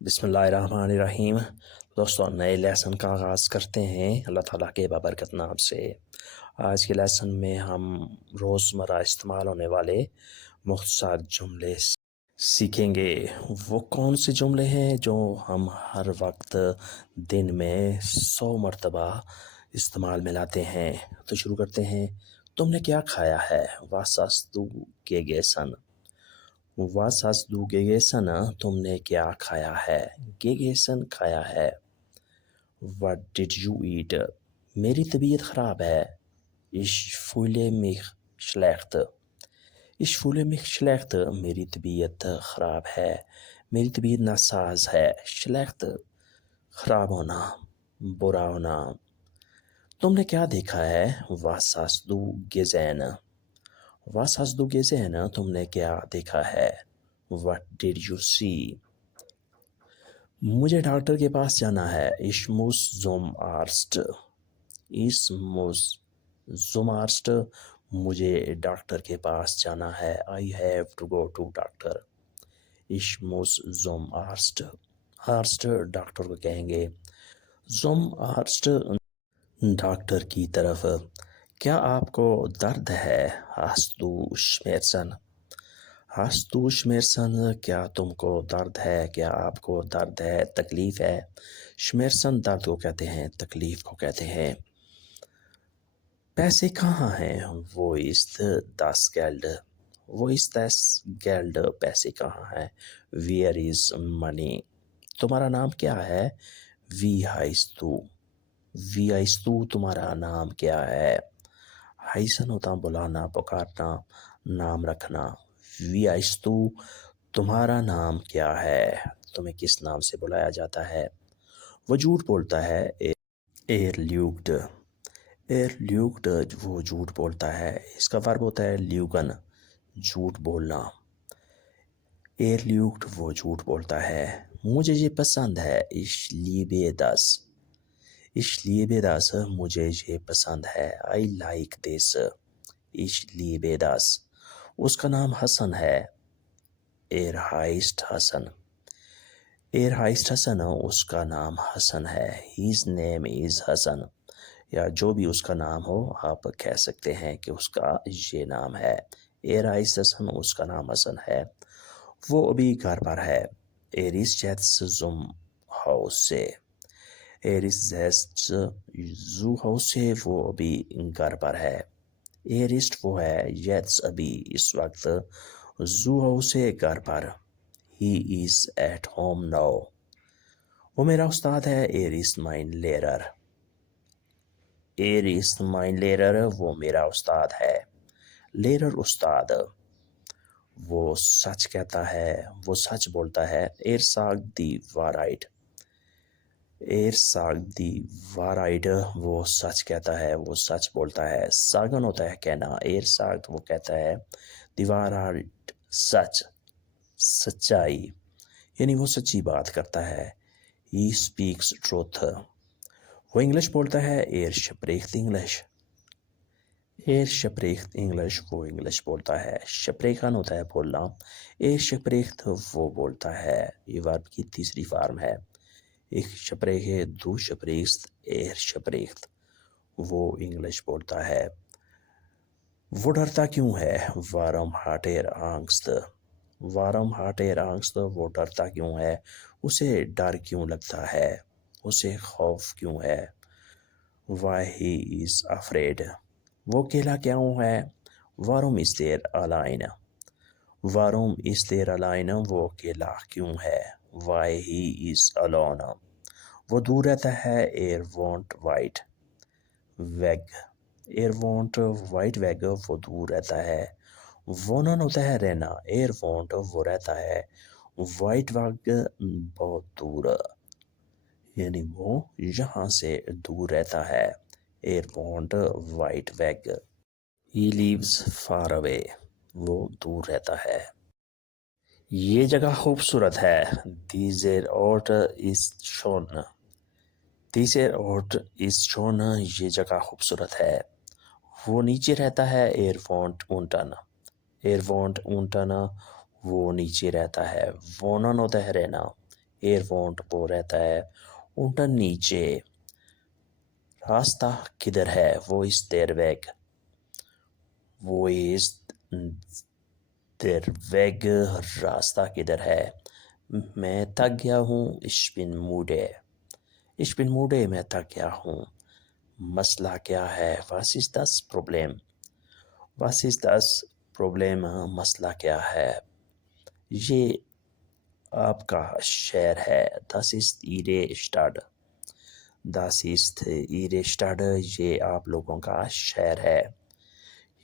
بسم اللہ الرحمن الرحیم۔ دوستوں، نئے لیسن کا آغاز کرتے ہیں اللہ تعالیٰ کے بابرکت نام سے۔ آج کے لیسن میں ہم روزمرہ استعمال ہونے والے مختصر جملے سیکھیں گے۔ وہ کون سے جملے ہیں جو ہم ہر وقت دن میں 100 مرتبہ استعمال میں لاتے ہیں؟ تو شروع کرتے ہیں۔ تم نے کیا کھایا ہے؟ Was hast du gegessen؟ Was hast du gegessen؟ تم نے کیا کھایا ہے؟ gegessen کھایا ہے۔ What did you eat؟ میری طبیعت خراب ہے۔ Ich fühle mich schlecht۔ Ich fühle mich schlecht۔ میری طبیعت خراب ہے، میری طبیعت ناساز ہے۔ schlecht خراب ہونا، برا ہونا۔ تم نے کیا دیکھا ہے؟ Was hast du gesehen؟ Was hast du gesehen؟ تم نے کیا دیکھا ہے؟ What did you see؟ مجھے ڈاکٹر کے پاس جانا ہے۔ Ich muss zum Arzt۔ Ich muss zum Arzt۔ مجھے ڈاکٹر کے پاس جانا ہے۔ I have to go to doctor۔ Ich muss zum Arzt۔ Arzt doctor کو کہیں گے۔ zum Arzt ڈاکٹر کی طرف۔ کیا آپ کو درد ہے؟ Hast du Schmerzen؟ Hast du Schmerzen؟ کیا تم کو درد ہے؟ کیا آپ کو درد ہے، تکلیف ہے؟ Schmerzen درد کو کہتے ہیں، تکلیف کو کہتے ہیں۔ پیسے کہاں ہیں؟ Wo ist das Geld؟ Wo ist das Geld؟ پیسے کہاں ہیں؟ Where is money؟ تمہارا نام کیا ہے؟ Wie heißt du؟ Wie heißt du؟ تمہارا نام کیا ہے؟ heißen ہوتا بلانا، پکارنا، نام رکھنا۔ Wie heißt du؟ تمہارا نام کیا ہے؟ تمہیں کس نام سے بلایا جاتا ہے؟ وہ جھوٹ بولتا ہے۔ lügt۔ lügt وہ جھوٹ بولتا ہے۔ اس کا ورب ہوتا ہے lügen، جھوٹ بولنا۔ lügt وہ جھوٹ بولتا ہے۔ مجھے یہ پسند ہے۔ Ich liebe das۔ Ich liebe das مجھے یہ پسند ہے۔ I like this۔ Ich liebe das۔ اس کا نام حسن ہے۔ heißt حسن۔ heißt حسن اس کا نام حسن ہے۔ His name is حسن۔ یا جو بھی اس کا نام ہو آپ کہہ سکتے ہیں کہ اس کا یہ نام ہے۔ heißt حسن اس کا نام حسن ہے۔ وہ ابھی گھر پر ہے۔ ist jetzt zum Hause۔ ist jetzt zu Hause وہ ابھی گھر پر ہے۔ ist وہ ہے، jetzt ابھی اس وقت، zu Hause گھر پر۔ He is at home now۔ وہ میرا استاد ہے۔ ist mein Lehrer۔ ist mein Lehrer وہ میرا استاد ہے۔ Lehrer استاد۔ وہ سچ کہتا ہے، وہ سچ بولتا ہے۔ sagt die Wahrheit۔ sagt die Wahrheit وہ سچ کہتا ہے، وہ سچ بولتا ہے۔ sagen ہوتا ہے کہنا۔ sagt وہ کہتا ہے۔ die Wahrheit سچ، سچائی، یعنی وہ سچی بات کرتا ہے۔ he speaks truth۔ وہ انگلش بولتا ہے۔ spricht English۔ spricht English وہ انگلش بولتا ہے۔ sprechen ہوتا ہے بولنا۔ spricht وہ بولتا ہے۔ یہ ورب کی تیسری فارم ہے۔ ich spreche، du sprichst، spricht وہ انگلش بولتا ہے۔ وہ ڈرتا کیوں ہے؟ warum hat Angst؟ warum hat Angst وہ ڈرتا کیوں ہے، اسے ڈر کیوں لگتا ہے، اسے خوف کیوں ہے۔ why he is afraid وہ اکیلا کیوں ہے۔ warum ist allein؟ warum ist allein وہ اکیلا کیوں ہے۔ why he is alone وہ دور رہتا ہے۔ won't wait weg۔ won't wait weg وہ دور رہتا ہے۔ wohnen ہوتا ہے رہنا۔ won't وہ رہتا ہے۔ weit weg بہت دور، یعنی وہ یہاں سے دور رہتا ہے۔ won't weit weg۔ he lives far away وہ دور رہتا ہے۔ یہ جگہ خوبصورت ہے۔ dieser Ort ist schön۔ dieser Ort ist schön یہ جگہ خوبصورت ہے۔ وہ نیچے رہتا ہے۔ wohnt unten۔ wohnt unten وہ نیچے رہتا ہے۔ wohnen ہوتا ہے رہنا۔ ایئر وونٹ وہ رہتا ہے اونٹا نیچے. راستہ کدھر ہے وہ از دیر ویگ. وہ از دیر ویگ راستہ کدھر ہے. میں تھک گیا ہوں ich bin müde. ich bin müde میں تھک گیا ہوں. مسئلہ کیا ہے was ist das Problem. was ist das Problem مسئلہ کیا ہے. یہ آپ کا شہر ہے das ist ihre Stadt. das ist ihre Stadt یہ آپ لوگوں کا شہر ہے.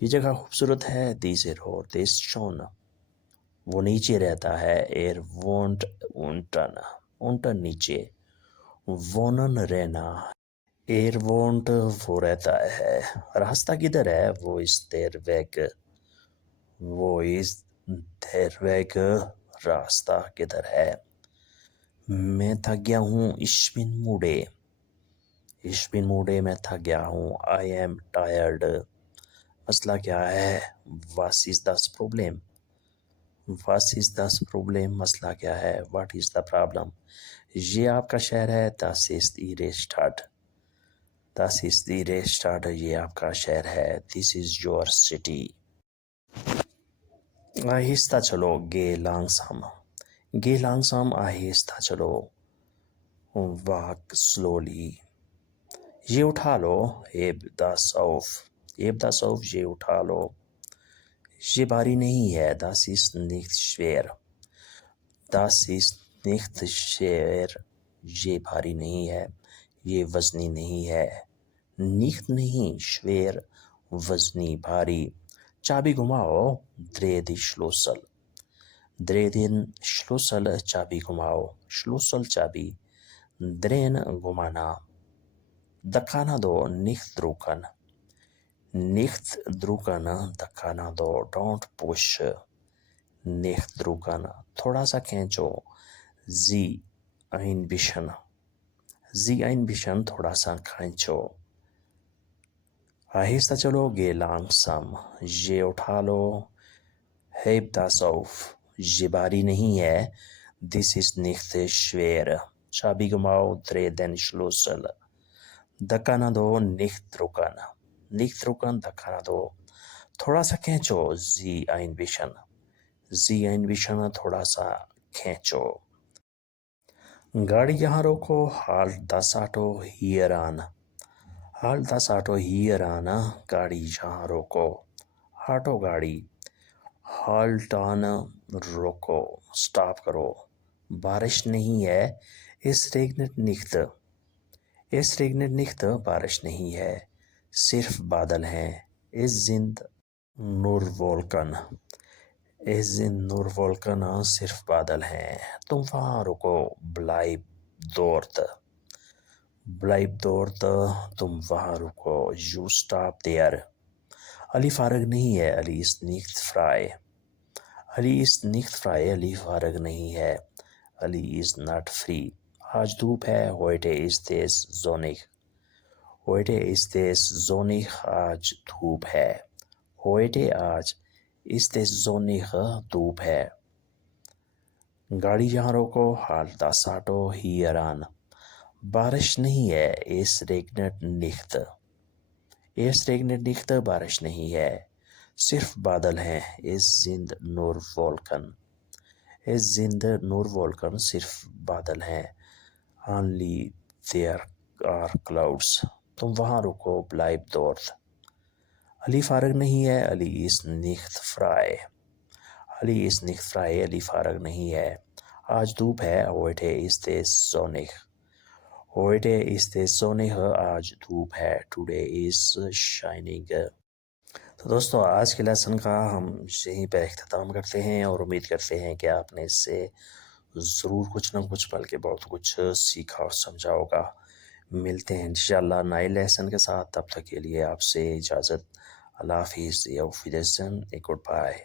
یہ جگہ خوبصورت ہے diese Road ist schön. وہ نیچے رہتا ہے er wohnt unten نیچے. wohnen رہنا. er wohnt وہ رہتا ہے. راستہ کدھر ہے وہ ist der Weg. وہ ist der Weg راستہ کدھر ہے. میں تھک گیا ہوں ich bin müde. ich bin müde میں تھک گیا ہوں I am tired. مسئلہ کیا ہے was is das Problem. was is das Problem مسئلہ کیا ہے what is the problem. یہ آپ کا شہر ہے das ist ihre Stadt. das ist ihre Stadt یہ آپ کا شہر ہے this is your city. آہستہ چلو geh langsam. geh langsam آہستہ چلو walk slowly. یہ اٹھا لو heb das auf. heb das auf یہ اٹھا لو. یہ بھاری نہیں ہے das ist nicht schwer. das ist nicht schwer یہ بھاری نہیں ہے یہ وزنی نہیں ہے. nicht نہیں schwer وزنی بھاری. چابی گھماؤ dreh die Schlüssel. dreh den Schlüssel چابی گھماؤ. Schlüssel چابی. drehen گھمانا. دھکا نہ دو nicht drücken. nicht drücken دھکا نہ دو don't push. nicht drücken تھوڑا سا کھینچو sie ein bisschen. sie ein bisschen تھوڑا سا کھینچو. آہستہ چلو geh langsam. یہ اٹھا لو heb das auf. یہ بھاری نہیں ہے this ist nicht schwer. چابی گھماؤ dreh den Schlüssel. دھکا نہ دو nicht drücken. nicht drücken دھکا نہ دو. تھوڑا سا کھینچو sie ein bisschen. sie ein bisschen تھوڑا سا کھینچو. گاڑی یہاں روکو halt das Auto hier an. halt das Auto hier an گاڑی یہاں روکو. آٹو گاڑی. halt an روکو سٹاپ کرو. بارش نہیں ہے es regnet nicht. es regnet nicht بارش نہیں ہے صرف بادل ہیں es sind nur Wolken. es sind nur Wolken صرف بادل ہیں. تم وہاں رکو bleib dort. bleib dort تم وہاں رکو you stop there. علی فارغ نہیں ہے علی ist nicht frei. علی ist nicht frei علی فارغ نہیں ہے علی is not free. آج دھوپ ہے heute ist es sonnig. heute ist es sonnig آج دھوپ ہے. heute آج ist es sonnig دھوپ ہے. گاڑی یہاں روکو halt das Auto hier an. بارش نہیں ہے es regnet nicht. es regnet nicht بارش نہیں ہے صرف بادل ہیں es sind nur Wolken. es sind nur Wolken صرف بادل ہیں only there are clouds. تم وہاں رکو bleib dort. علی فارغ نہیں ہے علی is nicht frei. Ali is nicht frei علی فارغ نہیں ہے. آج دھوپ ہے heute ist es sonnig. heute ist es sonnig آج دھوپ ہے today is shining. تو دوستو آج کے لیسن کا ہم یہیں پہ اختتام کرتے ہیں اور امید کرتے ہیں کہ آپ نے اس سے ضرور کچھ نہ کچھ بلکہ بہت کچھ سیکھا اور سمجھا ہوگا. ملتے ہیں انشاءاللہ نئے لیسن کے ساتھ. تب تک کے لیے آپ سے اجازت. اللہ حافظ. auf Wiedersehen. Good bye.